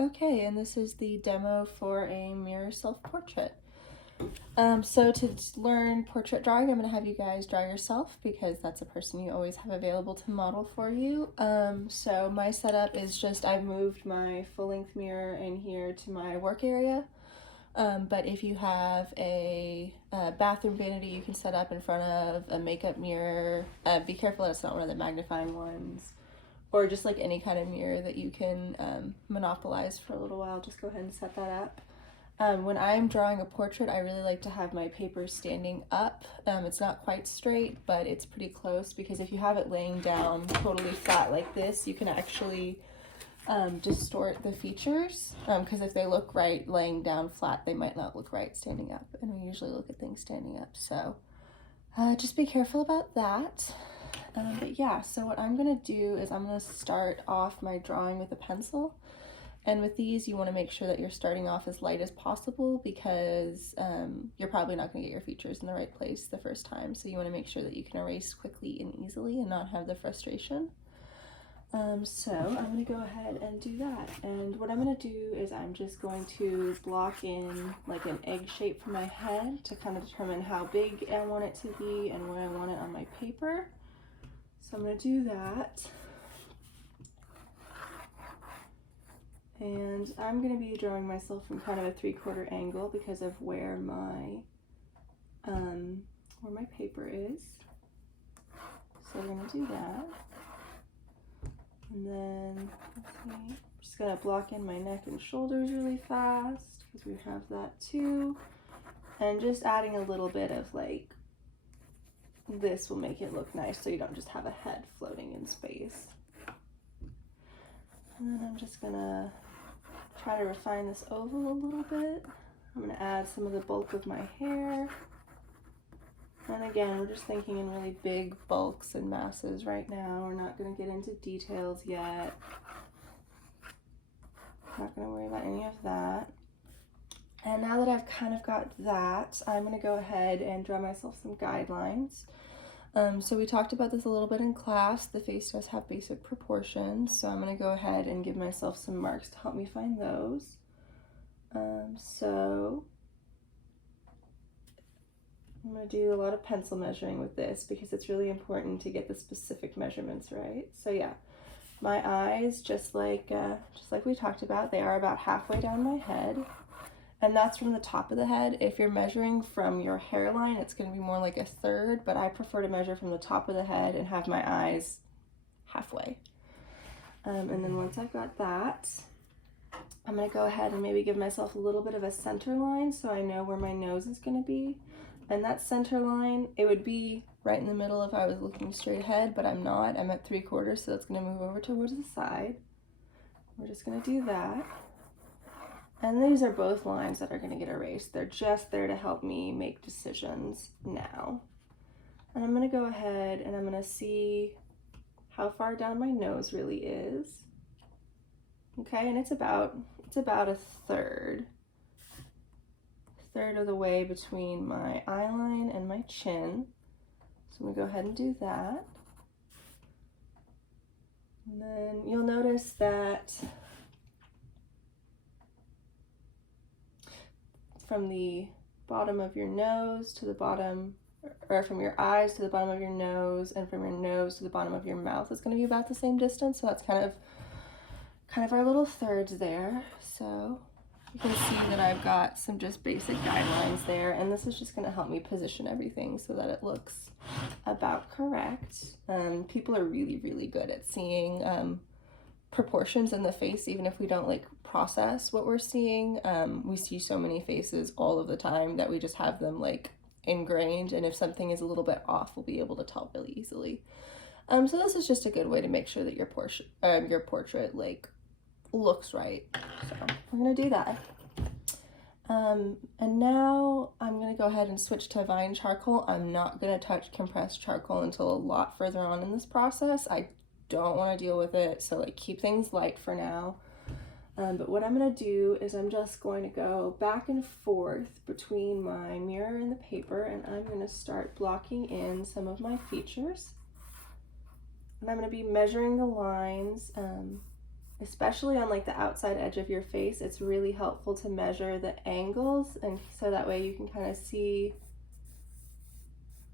Okay, and this is the demo for a mirror self-portrait. So to learn portrait drawing, I'm going to have you guys draw yourself because that's a person you always have available to model for you. So my setup is just I've moved my full-length mirror in here to my work area. But if you have a bathroom vanity you can set up in front of a makeup mirror, be careful that it's not one of the magnifying ones. Or just like any kind of mirror that you can monopolize for a little while, just go ahead and set that up. When I'm drawing a portrait, I really like to have my paper standing up. It's not quite straight, but it's pretty close because if you have it laying down totally flat like this, you can actually distort the features because if they look right laying down flat, they might not look right standing up, and we usually look at things standing up. So just be careful about that. But yeah, so what I'm going to do is I'm going to start off my drawing with a pencil. And with these, you want to make sure that you're starting off as light as possible because you're probably not going to get your features in the right place the first time. So you want to make sure that you can erase quickly and easily and not have the frustration. So I'm going to go ahead and do that. And what I'm going to do is I'm just going to block in like an egg shape for my head to kind of determine how big I want it to be and where I want it on my paper. So I'm going to do that. And I'm going to be drawing myself from kind of a 3/4 angle because of where my paper is. So we're going to do that. And then, let's see, I'm just going to block in my neck and shoulders really fast because we have that too. And just adding a little bit of like, this will make it look nice so you don't just have a head floating in space. And then I'm just going to try to refine this oval a little bit. I'm going to add some of the bulk of my hair. And again, we're just thinking in really big bulks and masses right now. We're not going to get into details yet. Not going to worry about any of that. And now that I've kind of got that, I'm going to go ahead and draw myself some guidelines. So we talked about this a little bit in class. The face does have basic proportions, so I'm going to go ahead and give myself some marks to help me find those. So I'm going to do a lot of pencil measuring with this because it's really important to get the specific measurements right. So yeah, my eyes, just like we talked about, they are about halfway down my head. And that's from the top of the head. If you're measuring from your hairline, it's going to be more like 1/3, but I prefer to measure from the top of the head and have my eyes halfway. And then once I've got that, I'm going to go ahead and maybe give myself a little bit of a center line so I know where my nose is going to be. And that center line, it would be right in the middle if I was looking straight ahead, but I'm not. I'm at 3/4, so that's going to move over towards the side. We're just going to do that. And these are both lines that are going to get erased. They're just there to help me make decisions now. And I'm going to go ahead and I'm going to see how far down my nose really is. Okay, and it's about 1/3 of the way between my eyeline and my chin. So I'm going to go ahead and do that. And then you'll notice that from the bottom of your nose to the bottom, or from your eyes to the bottom of your nose, and from your nose to the bottom of your mouth is going to be about the same distance. So that's kind of our little thirds there. So you can see that I've got some just basic guidelines there, and this is just going to help me position everything so that it looks about correct. People are really, really good at seeing proportions in the face, even if we don't like process what we're seeing. We see so many faces all of the time that we just have them like ingrained, and if something is a little bit off, we'll be able to tell really easily. So this is just a good way to make sure that your portrait like looks right. So we're gonna do that. And now I'm gonna go ahead and switch to Vine charcoal. I'm not gonna touch compressed charcoal until a lot further on in this process. I don't want to deal with it, so like keep things light for now. But what I'm going to do is I'm just going to go back and forth between my mirror and the paper, and I'm going to start blocking in some of my features. And I'm going to be measuring the lines especially on like the outside edge of your face, it's really helpful to measure the angles, and so that way you can kind of see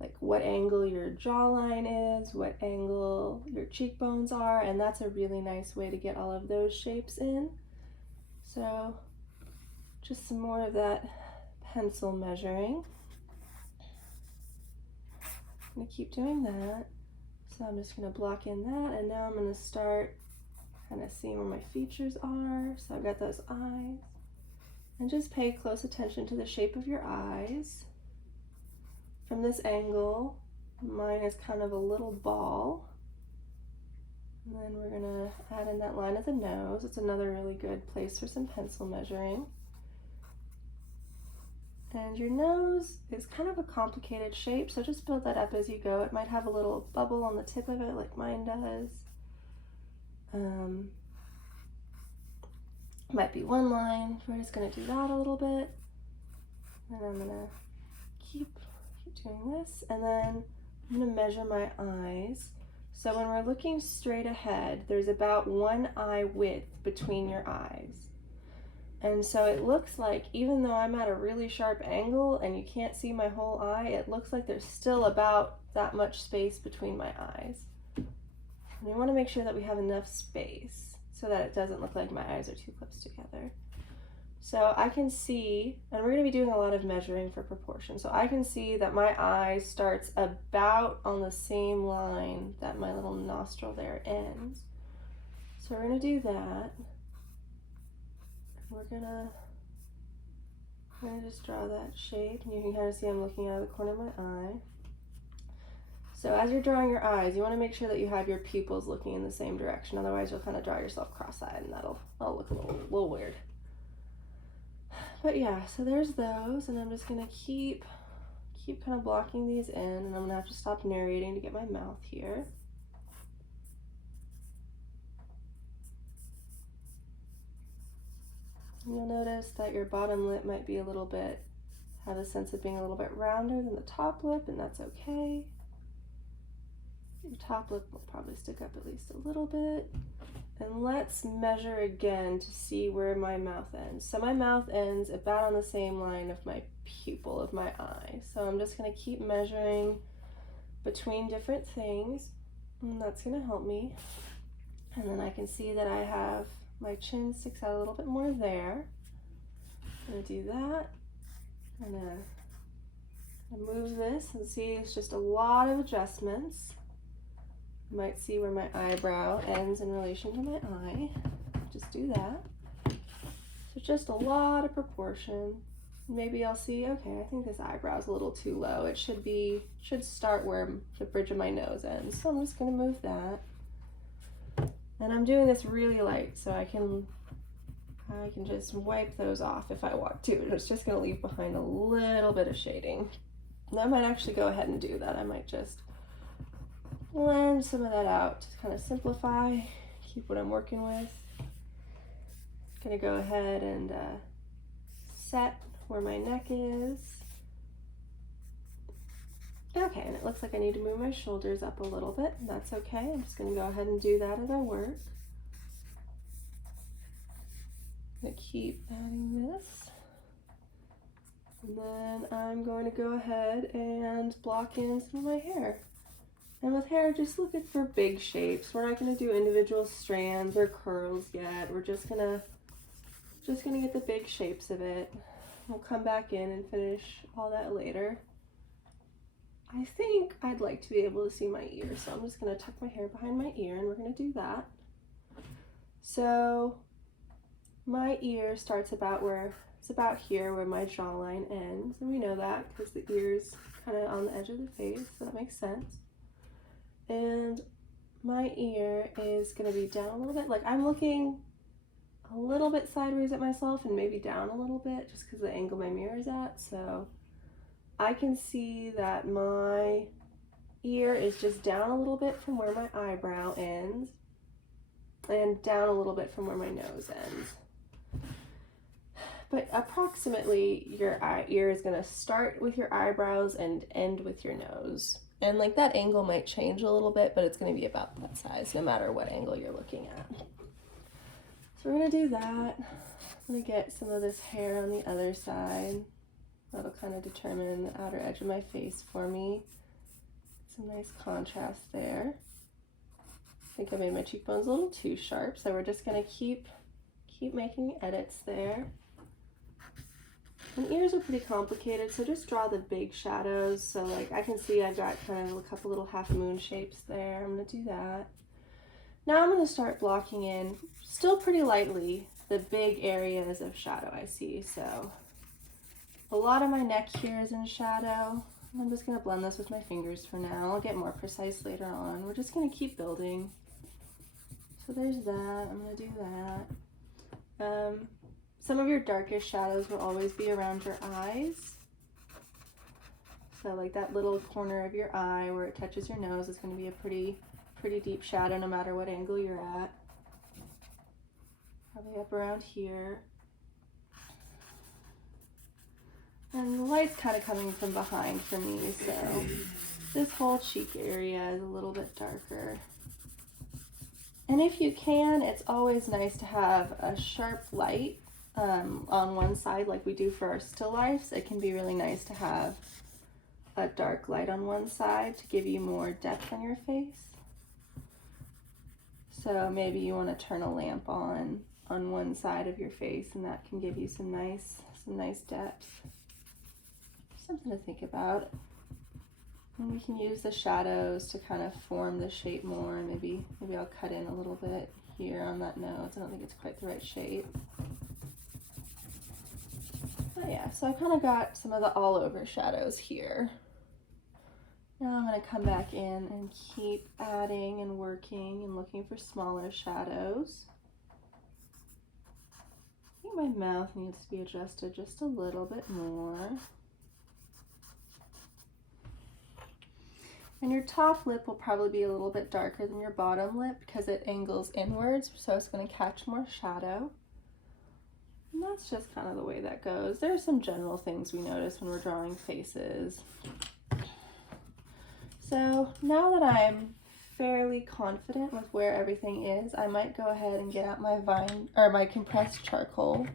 like what angle your jawline is, what angle your cheekbones are, and that's a really nice way to get all of those shapes in. So just some more of that pencil measuring. I'm going to keep doing that. So I'm just going to block in that, and now I'm going to start kind of seeing where my features are. So I've got those eyes. And just pay close attention to the shape of your eyes. From this angle, mine is kind of a little ball. And then we're going to add in that line of the nose. It's another really good place for some pencil measuring. And your nose is kind of a complicated shape, so just build that up as you go. It might have a little bubble on the tip of it like mine does. Might be one line. We're just going to do that a little bit. And I'm going to keep doing this. And then I'm going to measure my eyes. So when we're looking straight ahead, there's about one eye width between your eyes. And so it looks like, even though I'm at a really sharp angle and you can't see my whole eye, it looks like there's still about that much space between my eyes. And we want to make sure that we have enough space so that it doesn't look like my eyes are too close together. So I can see, and we're going to be doing a lot of measuring for proportion, so I can see that my eye starts about on the same line that my little nostril there ends. So we're going to do that. We're gonna just draw that shape, and you can kind of see I'm looking out of the corner of my eye. So as you're drawing your eyes, you want to make sure that you have your pupils looking in the same direction, otherwise you'll kind of draw yourself cross-eyed, and that'll look a little weird. But yeah, so there's those, and I'm just gonna keep kind of blocking these in, and I'm gonna have to stop narrating to get my mouth here. You'll notice that your bottom lip might be have a sense of being a little bit rounder than the top lip, and that's okay. Your top lip will probably stick up at least a little bit. And let's measure again to see where my mouth ends. So my mouth ends about on the same line of my pupil of my eye. So I'm just going to keep measuring between different things, and that's going to help me. And then I can see that I have my chin sticks out a little bit more there. I'm going to do that. I'm going to move this and see it's just a lot of adjustments. You might see where my eyebrow ends in relation to my eye. Just do that. So just a lot of proportion. Maybe I'll see, okay, I think this eyebrow is a little too low. It should start where the bridge of my nose ends. So I'm just going to move that. And I'm doing this really light, so I can just wipe those off if I want to. It's just going to leave behind a little bit of shading. And I might actually go ahead and do that. I might just blend some of that out to kind of simplify, keep what I'm working with. Going to go ahead and set where my neck is. Okay, and it looks like I need to move my shoulders up a little bit. That's okay. I'm just going to go ahead and do that as I work. I'm going to keep adding this. And then I'm going to go ahead and block in some of my hair. And with hair, just looking for big shapes. We're not going to do individual strands or curls yet. We're just gonna get the big shapes of it. We'll come back in and finish all that later. I think I'd like to be able to see my ear, so I'm just going to tuck my hair behind my ear, and we're going to do that. So my ear starts about here where my jawline ends, and we know that because the ear's kind of on the edge of the face, so that makes sense. And my ear is going to be down a little bit, like I'm looking a little bit sideways at myself and maybe down a little bit just because of the angle my mirror is at, so I can see that my ear is just down a little bit from where my eyebrow ends and down a little bit from where my nose ends. But approximately your ear is going to start with your eyebrows and end with your nose. And like that angle might change a little bit, but it's going to be about that size no matter what angle you're looking at. So we're gonna do that. I'm gonna get some of this hair on the other side. That'll kind of determine the outer edge of my face for me. Some nice contrast there. I think I made my cheekbones a little too sharp, so we're just gonna keep making edits there. And ears are pretty complicated, so just draw the big shadows. So like I can see I've got kind of a couple little half moon shapes there. I'm gonna do that. Now I'm gonna start blocking in, still pretty lightly, the big areas of shadow I see. So a lot of my neck here is in shadow. I'm just gonna blend this with my fingers for now. I'll get more precise later on. We're just gonna keep building. So there's that, I'm gonna do that. Some of your darkest shadows will always be around your eyes. So like that little corner of your eye where it touches your nose is gonna be a pretty deep shadow no matter what angle you're at. Probably up around here. And the light's kind of coming from behind for me, so this whole cheek area is a little bit darker. And if you can, it's always nice to have a sharp light on one side like we do for our still lifes. It can be really nice to have a dark light on one side to give you more depth on your face. So maybe you want to turn a lamp on one side of your face, and that can give you some nice depth. Something to think about. And we can use the shadows to kind of form the shape more. Maybe I'll cut in a little bit here on that nose. I don't think it's quite the right shape. But yeah, so I kind of got some of the all over shadows here. Now I'm going to come back in and keep adding and working and looking for smaller shadows. I think my mouth needs to be adjusted just a little bit more. And your top lip will probably be a little bit darker than your bottom lip because it angles inwards, so it's going to catch more shadow. And that's just kind of the way that goes. There are some general things we notice when we're drawing faces. So now that I'm fairly confident with where everything is, I might go ahead and get out my compressed charcoal,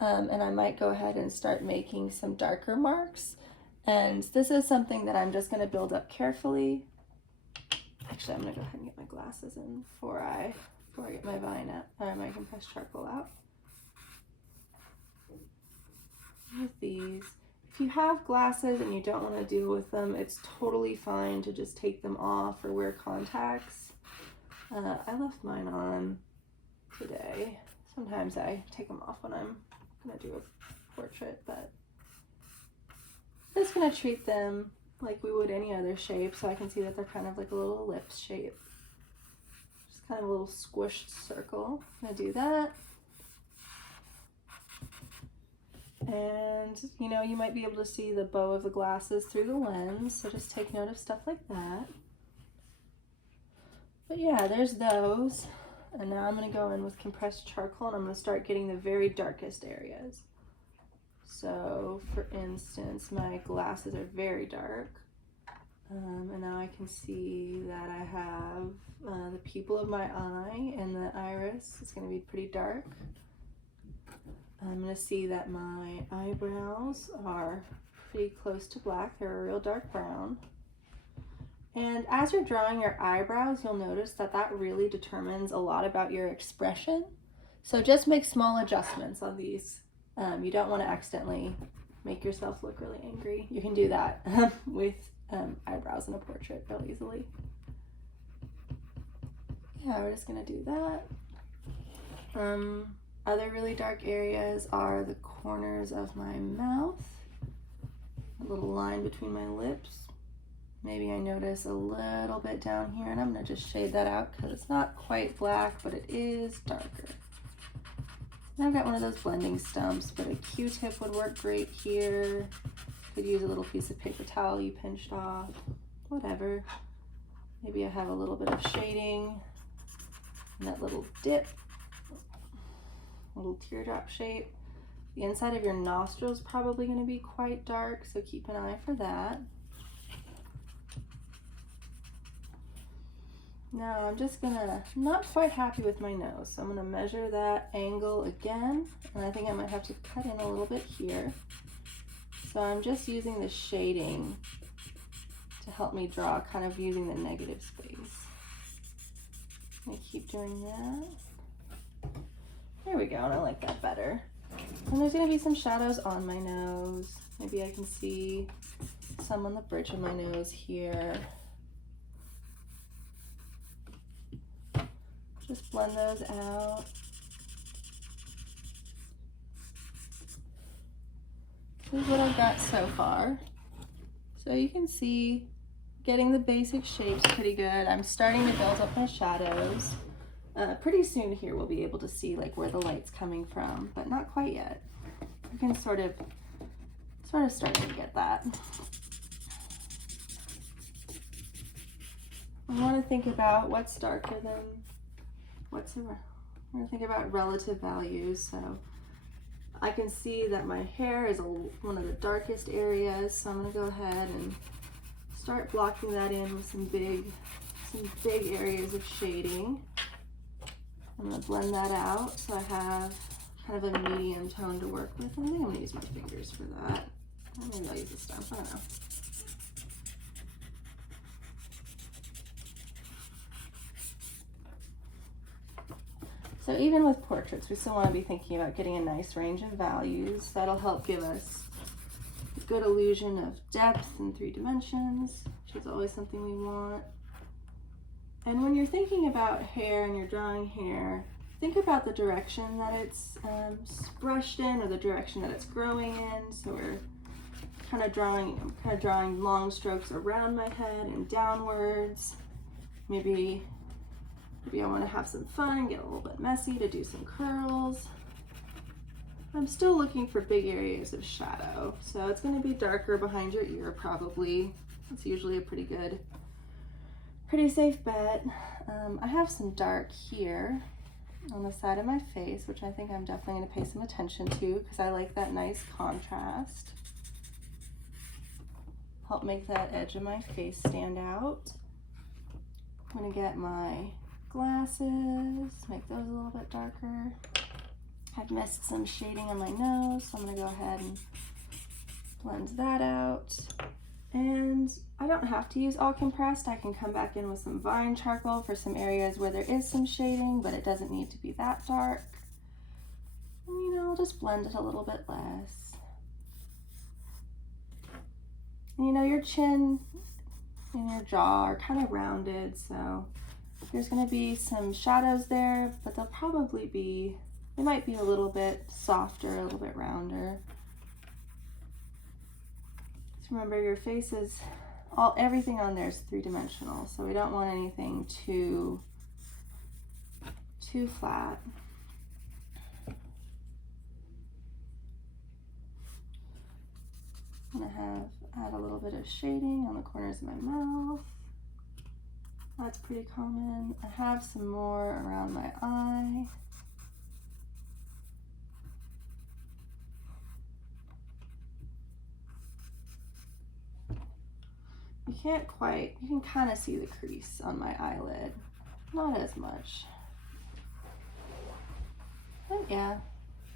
and I might go ahead and start making some darker marks. And this is something that I'm just going to build up carefully. Actually, I'm going to go ahead and get my glasses in before I get my my compressed charcoal out. With these, if you have glasses and you don't want to deal with them, it's totally fine to just take them off or wear contacts. I left mine on today. Sometimes I take them off when I'm going to do a portrait, but I'm just going to treat them like we would any other shape, so I can see that they're kind of like a little ellipse shape. Just kind of a little squished circle. I'm going to do that. And, you know, you might be able to see the bow of the glasses through the lens, so just take note of stuff like that. But yeah, there's those. And now I'm going to go in with compressed charcoal, and I'm going to start getting the very darkest areas. So, for instance, my glasses are very dark. And now I can see that I have the pupil of my eye and the iris is going to be pretty dark. I'm going to see that my eyebrows are pretty close to black. They're a real dark brown. And as you're drawing your eyebrows, you'll notice that that really determines a lot about your expression. So just make small adjustments on these. You don't want to accidentally make yourself look really angry. You can do that with eyebrows in a portrait real easily. Yeah, we're just going to do that. Other really dark areas are the corners of my mouth, a little line between my lips. Maybe I notice a little bit down here, and I'm going to just shade that out because it's not quite black, but it is darker. And I've got one of those blending stumps, but a Q-tip would work great here. Could use a little piece of paper towel you pinched off, whatever. Maybe I have a little bit of shading and that little dip. Little teardrop shape. The inside of your nostril is probably going to be quite dark, so keep an eye for that. Now I'm just gonna, not quite happy with my nose, so I'm gonna measure that angle again, and I think I might have to cut in a little bit here. So I'm just using the shading to help me draw, kind of using the negative space. I'm gonna keep doing that. There we go, and I like that better. And there's gonna be some shadows on my nose. Maybe I can see some on the bridge of my nose here. Just blend those out. This is what I've got so far. So you can see getting the basic shapes pretty good. I'm starting to build up my shadows. Pretty soon here we'll be able to see like where the light's coming from, but not quite yet. You can sort of starting to get that. I want to think about what's darker than what's around. I'm going to think about relative values. So I can see that my hair is one of the darkest areas, so I'm going to go ahead and start blocking that in with some big areas of shading. I'm going to blend that out so I have kind of a medium tone to work with. I think I'm going to use my fingers for that. Maybe I'll use a stump, I don't know. So even with portraits, we still want to be thinking about getting a nice range of values. That'll help give us a good illusion of depth in 3 dimensions, which is always something we want. And when you're thinking about hair and you're drawing hair, think about the direction that it's brushed in, or the direction that it's growing in. So we're kind of drawing long strokes around my head and downwards. Maybe I want to have some fun, get a little bit messy to do some curls. I'm still looking for big areas of shadow. So it's going to be darker behind your ear probably. It's usually a pretty safe bet. I have some dark here on the side of my face, which I think I'm definitely going to pay some attention to because I like that nice contrast. Help make that edge of my face stand out. I'm going to get my glasses, make those a little bit darker. I've missed some shading on my nose, so I'm going to go ahead and blend that out. And I don't have to use all compressed. I can come back in with some Vine charcoal for some areas where there is some shading, but it doesn't need to be that dark. And, you know, I'll just blend it a little bit less. And, you know, your chin and your jaw are kind of rounded, so there's going to be some shadows there, but they'll probably be, they might be a little bit softer, a little bit rounder. Just remember your face is, everything on there is 3-dimensional, so we don't want anything too flat. I'm going to add a little bit of shading on the corners of my mouth. That's pretty common. I have some more around my eye. You can kind of see the crease on my eyelid. Not as much. But yeah,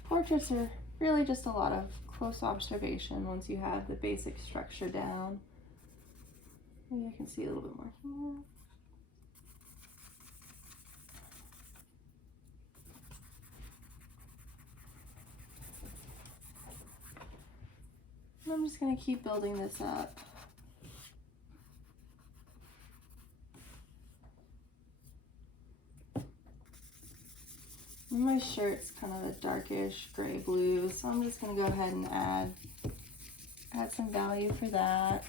portraits are really just a lot of close observation once you have the basic structure down. Maybe I can see a little bit more here. And I'm just going to keep building this up. And my shirt's kind of a darkish gray blue, so I'm just going to go ahead and add some value for that.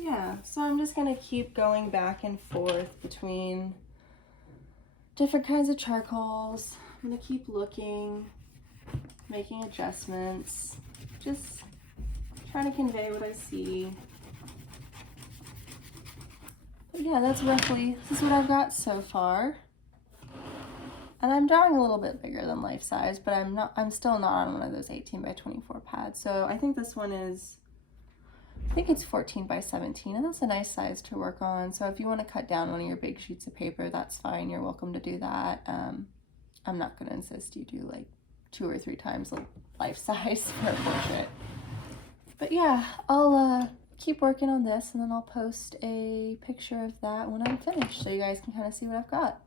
Yeah, so I'm just going to keep going back and forth between different kinds of charcoals. I'm going to keep looking, making adjustments, just trying to convey what I see. But yeah, this is what I've got so far. And I'm drawing a little bit bigger than life size, but I'm still not on one of those 18 by 24 pads. So I think this one is I think it's 14 by 17, and that's a nice size to work on. So if you want to cut down on your big sheets of paper, that's fine. You're welcome to do that. I'm not going to insist you do like 2 or 3 times life size for a portrait. But yeah, I'll keep working on this, and then I'll post a picture of that when I'm finished so you guys can kind of see what I've got.